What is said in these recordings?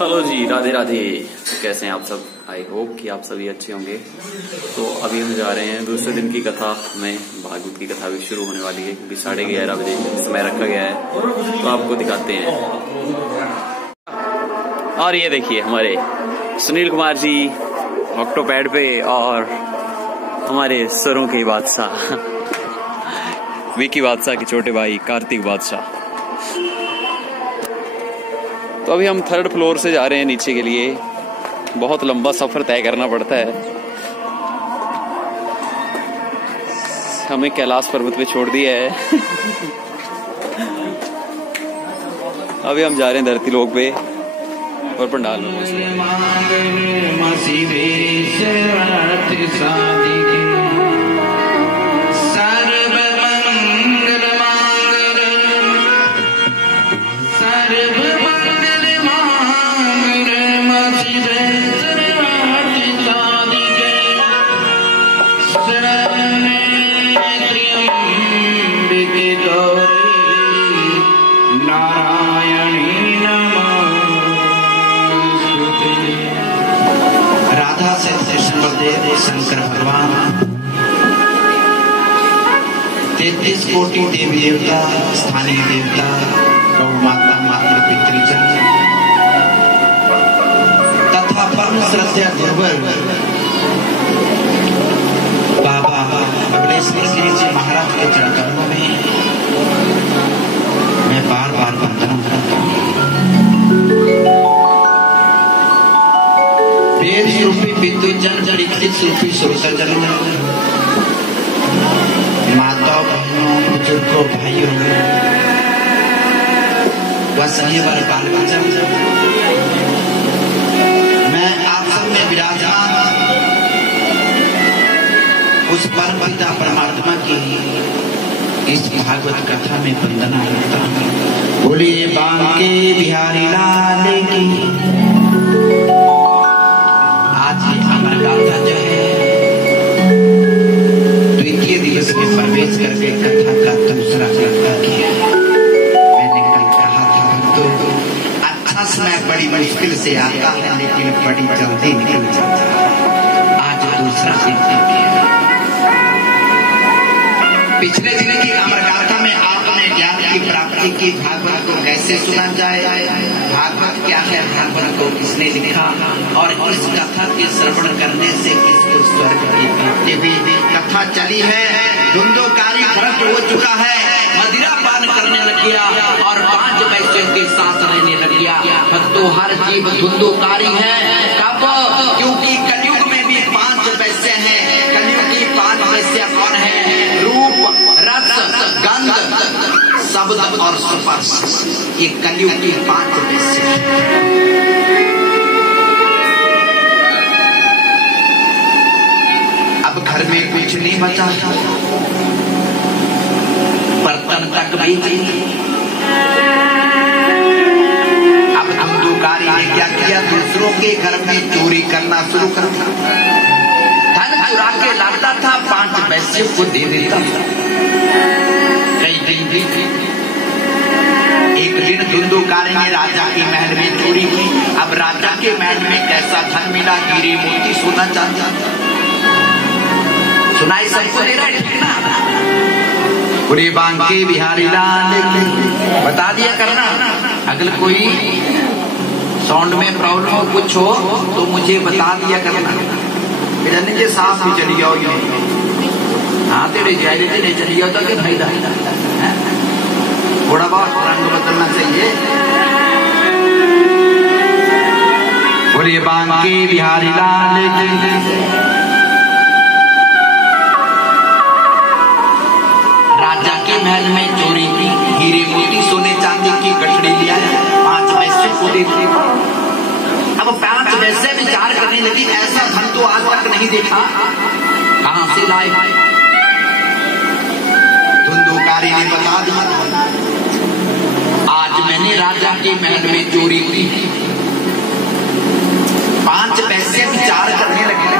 Hello जी, राधे राधे। कैसे हैं आप सब? आई होप कि आप सभी अच्छे होंगे। तो अभी हम जा रहे हैं दूसरे दिन की कथा में। भागवत की कथा भी शुरू होने वाली है क्योंकि 11:30 बजे समय रखा गया है, तो आपको दिखाते हैं। और ये देखिए हमारे सुनील कुमार जी ऑक्टोपैड पे और हमारे स्वरों के बादशाह विकी बादशाह के छोटे भाई कार्तिक बादशाह। तो अभी हम 3rd फ्लोर से जा रहे हैं नीचे के लिए। बहुत लंबा सफर तय करना पड़ता है। हमें कैलाश पर्वत पे छोड़ दिया है अभी हम जा रहे हैं धरती लोक पे और पंडाल में पहुंच शंकर भगवान 33 कोटि देवी देवता, स्थानीय देवता, गौ माता, मातृ पितृजन तथा परम श्रद्धा गुरुवर बाबा बबलेश्वर जी महाराज के चरणों में मैं बार बार वंदना करता हूँ। वेद रूपी विद्युत जन ऋत्विक रूपी श्रोता जन, माता बहनों, बुजुर्गों, भाइयों, वसनीय बाल बच्चा, मैं आप सब में विराजमान उस परम पिता परमात्मा की इस भागवत कथा में वंदना करता हूँ। बोलिए बांके बिहारी लाल की। गाथा जो है द्वितीय दिवस में प्रवेश करके कथा का दूसरा कथा किया। मैंने कल कहा था तो अच्छा समय बड़ी मुश्किल से आता है लेकिन बड़ी जल्दी निकल जाता है। आज दूसरा दिन किया। पिछले दिन की अमर गाथा में आपने ज्ञान की प्राप्ति की, भागवत को कैसे सुना जाए, भागवत क्या है, भागवत को किसने लिखा और इस कथा के श्रवण करने से किसको स्वर्ग की प्राप्ति हुई। कथा चली है, धुंधुकारी भ्रष्ट हो चुका है, मदिरा पान करने लग गया और 5 पैसे के साथ रहने लग गया। भक्तों, हर जीव धुंधुकारी है। कब? क्योंकि कलयुग में भी 5 पैसे हैं। कलयुग की 5 पैसे कौन है? रूप, रस, गंध, शब्द और स्पर्श। ये कलयुग की 5 पैसे हैं। अब घर में कुछ नहीं बचा था, बर्तन तक भी नहीं। अब धुंधुकारी ने क्या किया? दूसरों के घर में चोरी करना शुरू कर दिया। धन चुरा के लाता था, 5 पैसे को दे देता था। कई दिन भी एक दिन धुंधुकारी ने राजा के महल में चोरी की। अब राजा के महल में कैसा धन मिला? हीरे मोती, सोना चांदी। सुनाई सबको दे रहा है। पूरे बांके बिहारी लाल बता दिया करना। अगर कोई साउंड में प्रॉब्लम हो, कुछ हो तो मुझे बता दिया करना। नीचे साफ भी चली जाओ। हाँ, तेरे जायरे नहीं चली जाओ तो क्या फायदा? थोड़ा बहुत रंग बदलना चाहिए। बोलिए बांके बिहारी लाल की। राजा के महल में चोरी की, हीरे मोती, सोने चांदी की गठड़ी लिया, 5 पैसे को दे दिए। अब 5 पैसे विचार करने लगी, ऐसा धन तो आज तक नहीं देखा, कहां से लाए? धुंधुकारी ने बता दिया, आज मैंने राजा के महल में चोरी की। 5 पैसे विचार करने लगे।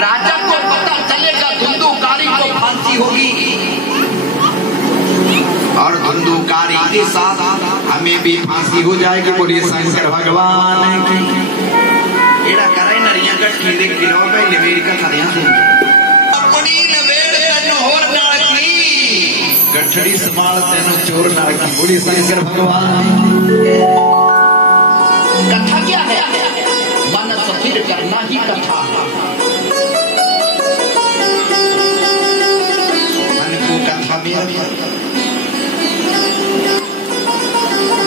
राजा को पता चलेगा धुंधुकारी को फांसी होगी और धुंधुकारी के साथ हमें भी फांसी हो जाएगी। बोलिए शंकर भगवान की। एड़ा करे नरिया गठी दे किलो पे लवेड़ का खरिया सुन अपनी लवेड़ तन होर नाल की गठड़ी संभाल तेनो चोर नाल की। बोलिए शंकर भगवान। कथा क्या है? मन स्थिर करना ही कथा। मन को कथा में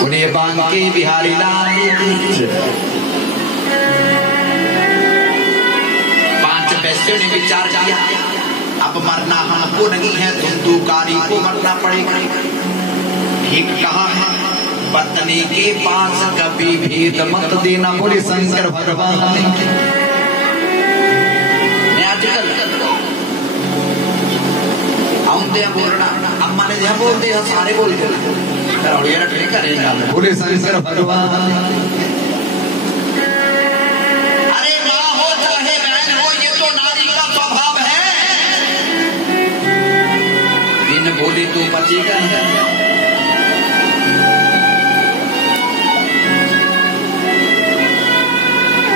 उन्हें बांके बिहारी लाल। 5 पैसे ने विचार किया, अब मरना हमको नहीं है, धुंधुकारी को मरना पड़ेगा। ठीक कहा है, पत्नी के पास कभी भेद मत देना। बोले शंकर भगवान। आउंदे बोलना अम्मा ने जब बोलते हैं सारे बोल करेगा। बोले शंकर भगवान। अरे माँ हो चाहे बहन हो, ये तो नारी का स्वभाव है। बिन बोली तो बचेगा।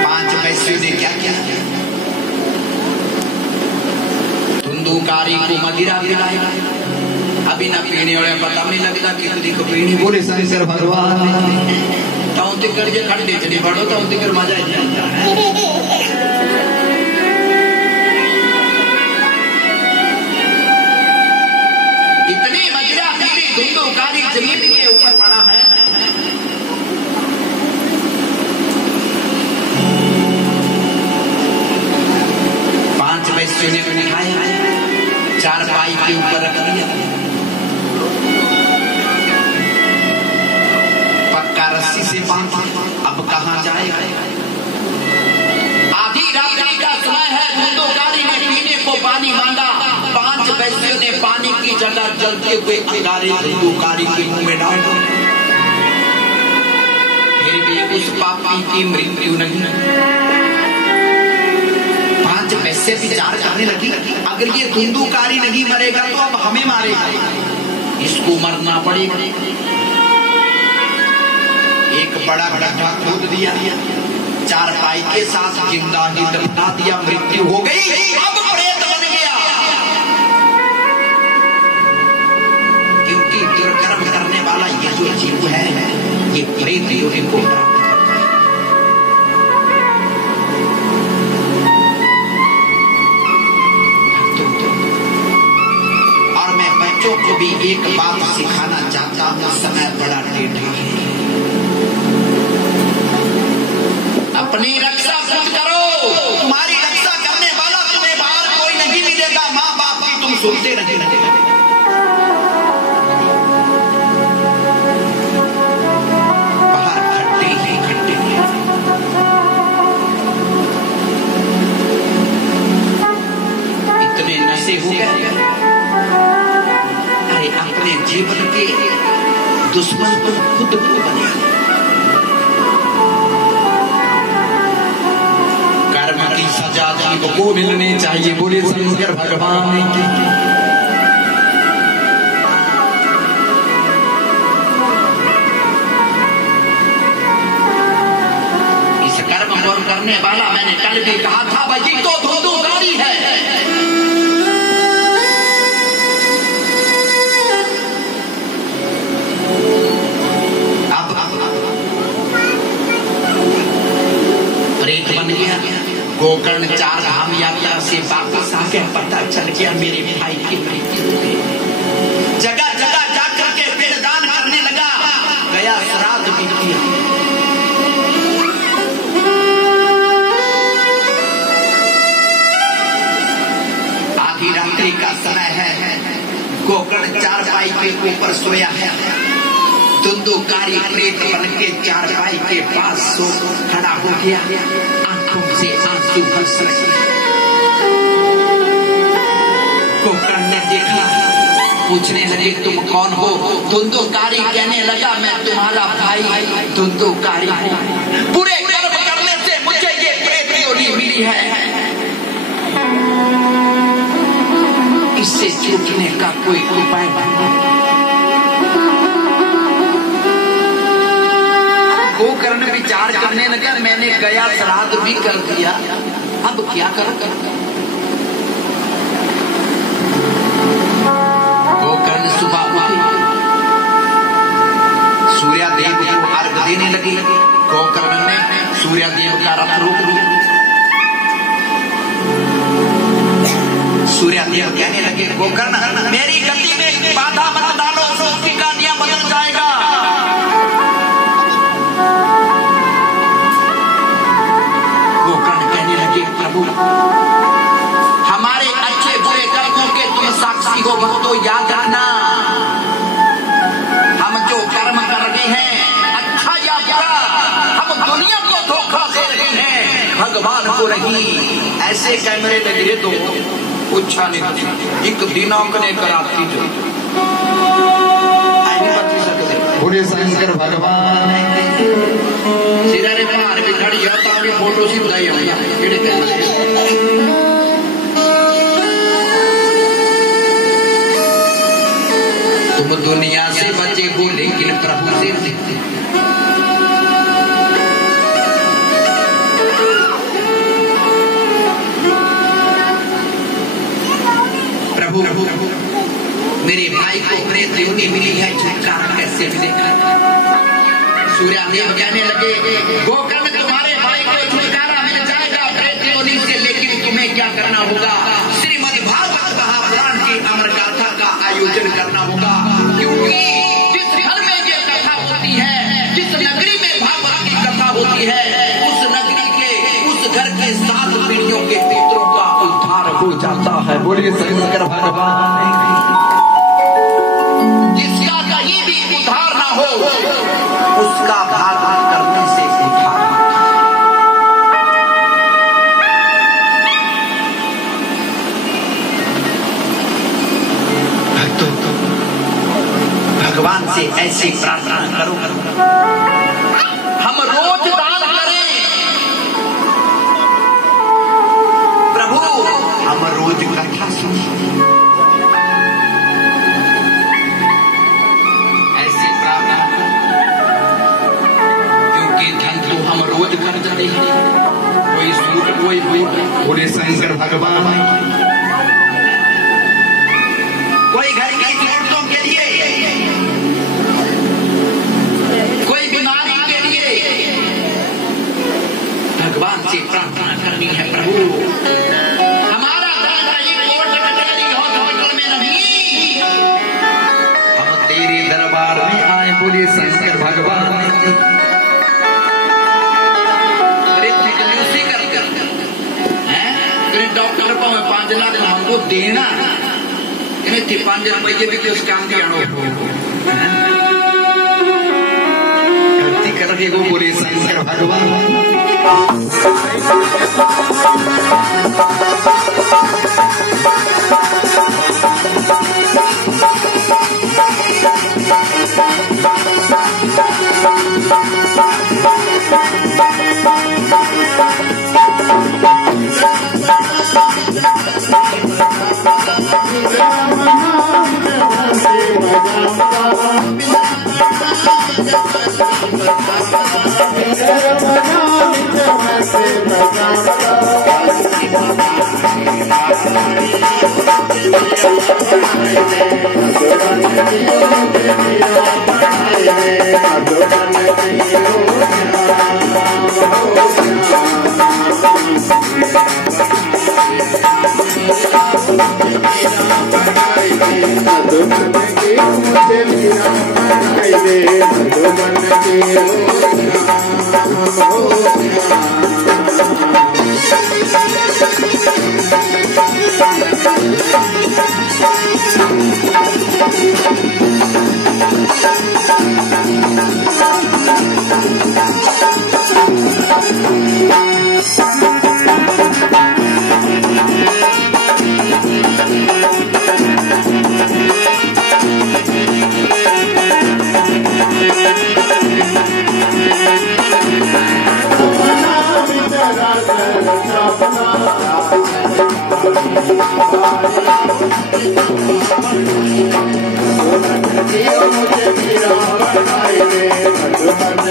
5 पैसे ने क्या किया? धुंधुकारी को मदिरा पिलाएगा। अभी ना पीने वाले पता नहीं लगता कितनी को पीनी। बोले शंकर भगवान। ताऊ तिकर जे खड़े चली पड़ो, ताऊ तिकर मजा आता है। इतनी मदिरा पीनी धुंधुकारी जमीन के ऊपर पड़ा है। पैसे ने खाया, 4 पाई के ऊपर रख दिया, पक्का रस्सी से बांधा। अब कहाँ जाएगा? आधी रात्रि का समय है, धुंधुकारी ने पीने को पानी मांगा। 5 पैसे ने पानी की जगह जलते हुए अंगारे धुंधुकारी के मुंह में डाल। फिर भी उस पापी की मृत्यु नहीं। 5 पैसे विचार करने लगी, अगर ये धुंधुकारी नहीं मरेगा तो अब हमें मारेगा, इसको मरना पड़ेगा। एक बड़ा गड्ढा खोद दिया, 4 पाई के साथ जिंदा ही दफना दिया। मृत्यु हो गई, अब प्रेत बन गया। क्योंकि दुष्कर्म करने वाला ये जो जीव है, ये प्रेत योनि को को भी एक बात सिखाना चाहता हूँ। समय बड़ा टेढ़ा है, अपनी रक्षा खुद करो। तुम्हारी रक्षा करने वाला तुम्हें बाहर कोई नहीं मिलेगा। माँ बाप की तुम सुनते नहीं। बाहर खट्टे ही खट्टे इतने नशे हो गए, अपने जीवन के दुश्मन को खुद को बने। कर्म की सजा जीव को मिलनी चाहिए। बोले शंकर भगवान की। इस कर्म को करने वाला, मैंने कल भी कहा था भाई, तो धुंधुकारी है। गोकर्ण 4 धाम यात्रा से वापस आके पता चल गया मेरे भाई की मृत्यु हो गई। जगह जगह जाकर के पिंडदान करने लगा, गया श्राद्ध भी किया। आधी रात्रि का समय है, गोकर्ण 4 पाई के ऊपर सोया है। धुंधुकारी प्रेत बन के 4 पाई के पास सो खड़ा हो गया। से आंसू बरस रहे। गोकर्ण ने देखा, पूछने लगे तुम कौन हो? धुंधुकारी कहने लगा मैं तुम्हारा भाई धुंधुकारी हूँ। बुरे कर्म करने से मुझे ये प्रेत योनि मिली है, इससे छूटने का कोई उपाय नहीं। गोकर्ण विचार करने लगा, मैंने गया श्राद्ध भी कर दिया, अब क्या करूं? गोकर्ण सुबह उठी, सूर्यदेव को अर्घ देने लगी। गोकर्ण ने सूर्यदेव का रथ रोक लिया। सूर्यदेव कहने लगे, गोकर्ण मेरी गति में बाधा मत डालो, सृष्टि का नियम बदल जाएगा। गोकर्ण कहने लगे, प्रभु हमारे अच्छे बुरे कर्मों के तुम साक्षी हो, भक्तों याद रखना, हम जो कर्म कर रहे हैं अच्छा या बुरा, हम दुनिया को धोखा दे रहे हैं, भगवान को नहीं। ऐसे कैमरे लगे तो पूछा नहीं, एक दिनांक ने कराती जो बोले शंकर भगवान सिरे बाहर भी खड़ी जाता अपनी फोटो सीधा ही तुम दुनिया से बचे हो लेकिन प्रभु से प्रभु मेरे भाई को मृत्यु नहीं मिली है, छुटकारा कैसे मिलेगा? सूर्यदेव कहने लगे, गोकर्ण तुम्हारे भाई को छुटकारा मिल जाएगा मृत्यु से, लेकिन तुम्हें क्या करना होगा? श्रीमद् भागवत महापुराण की अमर गाथा का आयोजन करना होगा, क्योंकि जिस घर में ये कथा होती है, जिस नगरी में भागवत की कथा होती है, उस नगरी के उस घर के 7 पीढ़ियों के पितरों का उद्धार हो जाता है। बोलिए शंकर भगवान। जिसका कहीं भी उद्धार ना हो, उसका भागवत करने से उद्धार होता है। भगवान से ऐसी प्रार्थना करो, हम रोज दान करें, प्रभु हम रोज कथा सुने, ऐसी प्रार्थना करो, क्योंकि धन तो हम रोज कर जाते हैं, कोई सूट कोई बूट। बोले शंकर भगवान। कोई घर की जरूरतों के लिए, कोई बीमारी के लिए भगवान से प्रार्थना करनी है, प्रभु हमारा घर कहीं कोर्ट कचहरी हॉस्पिटल में नहीं, हम तेरे दरबार में आए। बोलिए शंकर भगवान। डॉक्टर को 5 लाख हमको देना, इन्हें 5 रुपये भी उस काम की आड़ो धरती करके को बोले शंकर भगवान।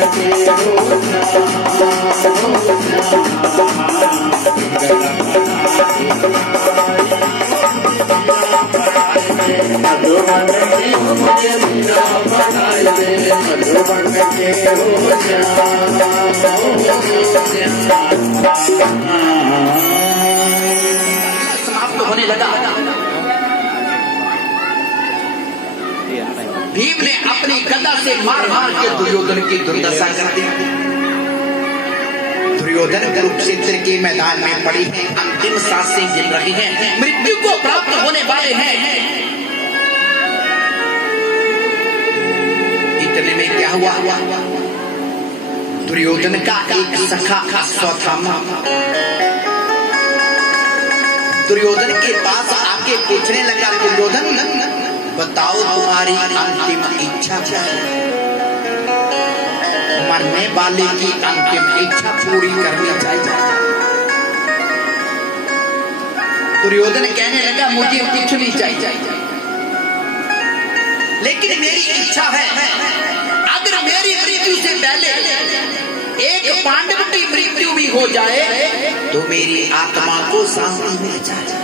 मुझे मधुबन की मुझे मीरा बनाए दे, मधुबन के हो समाप्त होने लगा। भीम ने अपनी गदा से मार मार के दुर्योधन की दुर्दशा कर दी। दुर्योधन कुरुक्षेत्र के मैदान में पड़ी है, अंतिम सांसें गिर रही हैं, मृत्यु को प्राप्त होने वाले हैं। इतने में क्या हुआ? दुर्योधन का एक सखा अश्वत्थामा दुर्योधन के पास आके पूछने लगा, दुर्योधन बताओ तुम्हारी अंतिम इच्छा क्या है? मरने वाले की अंतिम इच्छा पूरी करनी चाहिए। दुर्योधन कहने लगा, मुझे कुछ नहीं चाहिए, लेकिन मेरी इच्छा है अगर मेरी मृत्यु से पहले एक पांडव की मृत्यु भी हो जाए तो मेरी आत्मा को शांति मिल जाए।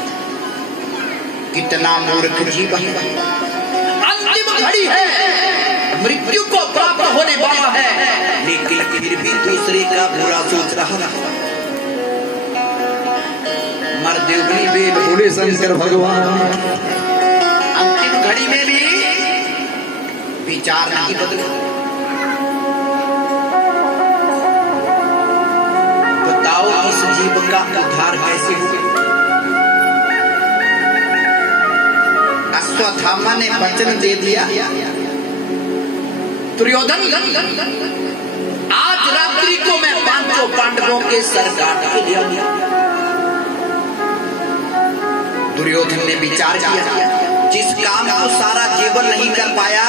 कितना मूर्ख जीवन, अंतिम घड़ी है, मृत्यु को प्राप्त होने वाला है, लेकिन फिर भी दूसरे का बुरा सोच रहा है। मरदेवनी बेल बोले शंकर भगवान। अंतिम घड़ी में भी विचार नहीं बदले। बताओ इस जीव का उद्धार कैसे हो? अश्वत्थामा ने वचन दे दिया, दुर्योधन आज रात्रि को मैं 500 पांडवों के सर काट के ले आऊंगा। दुर्योधन ने विचार किया, जिस काम को सारा जीवन नहीं कर पाया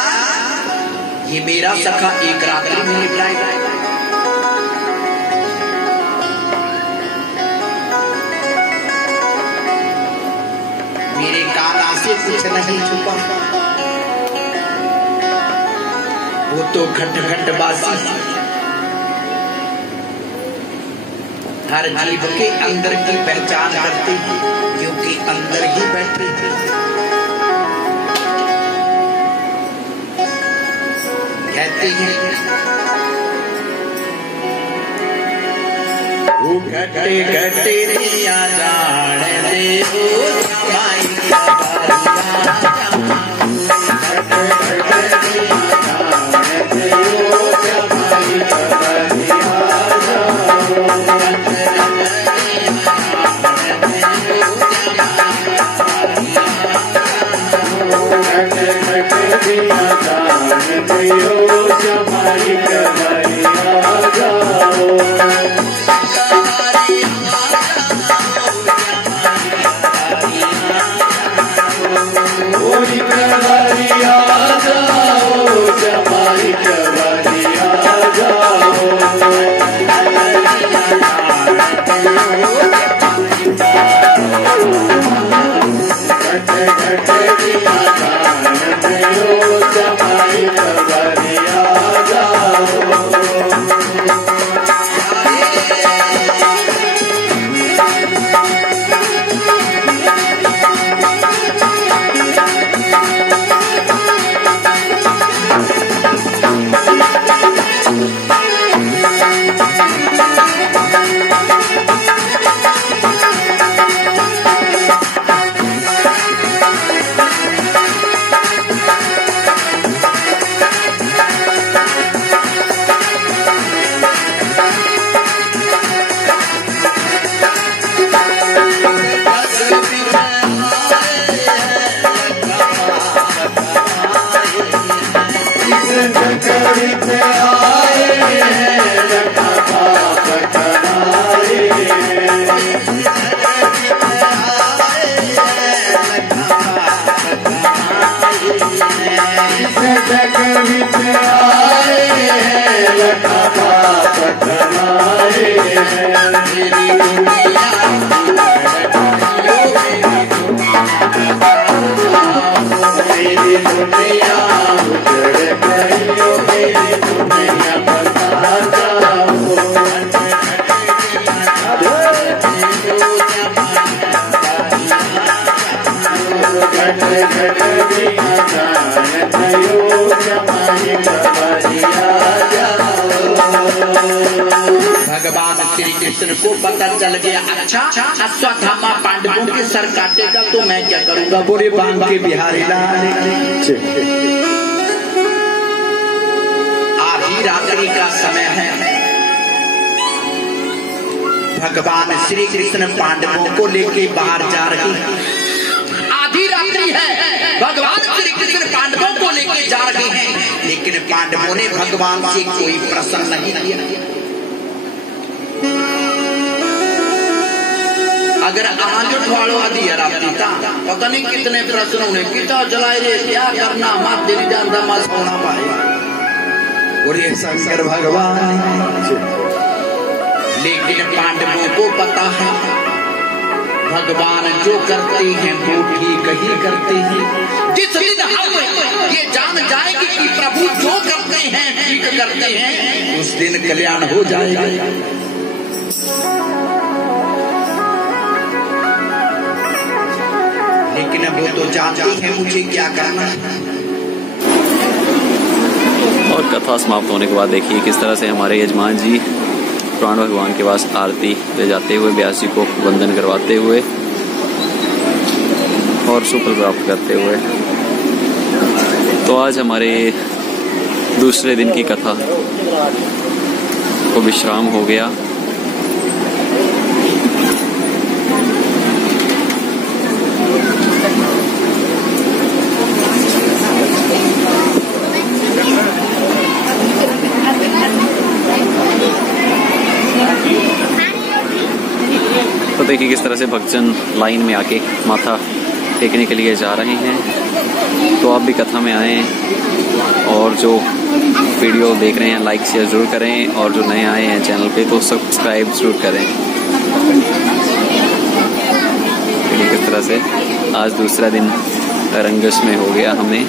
ये मेरा सखा एक रात्रि में निपटाएगा। मेरे काना से कुछ नहीं छुपा, वो तो घट घट बासी हर जीव के अंदर की पहचान करते हैं, क्योंकि अंदर ही बैठे थे। कहते हैं वो घटे घटे दिया जान दे हो जमाई का घट घट भगवान श्री कृष्ण को पता चल गया, अच्छा अश्वत्थामा पांडवों के सर काटेगा तो मैं क्या करूंगा। बोले बांग के बिहारी लाल। आधी रात्रि का समय है, भगवान श्री कृष्ण पांडवों को लेके बाहर जा रहे हैं। आधी रात्रि है, भगवान श्री कृष्ण पांडवों को लेके जा रहे हैं, लेकिन पांडवों ने भगवान से कोई प्रश्न नहीं किया। अगर आज उठवाड़ो आदि रात्रिता पता नहीं कितने प्रश्न उन्हें कितना जलाए रे, क्या करना मत दिल जानता मत होना पाए। और ये शंकर भगवान, लेकिन पांडवों को पता है भगवान जो करते हैं वो ठीक ही करते हैं। जिस दिन हम ये जान जाएंगे कि प्रभु जो करते हैं ठीक करते हैं, उस दिन कल्याण हो जाएगा। लेकिन अब वो तो जानते हैं मुझे क्या करना है। और कथा समाप्त होने के बाद देखिए किस तरह से हमारे यजमान जी प्राण भगवान के पास आरती ले जाते हुए व्यास जी को वंदन करवाते हुए और सुफल प्राप्त करते हुए। तो आज हमारे दूसरे दिन की कथा को विश्राम हो गया। तो देखिए किस तरह से भक्तजन लाइन में आके माथा टेकने के लिए जा रहे हैं। तो आप भी कथा में आएँ और जो वीडियो देख रहे हैं लाइक शेयर जरूर करें, और जो नए आए हैं चैनल पे तो सब्सक्राइब जरूर करें। देखिए किस तरह से आज दूसरा दिन रंगस में हो गया हमें।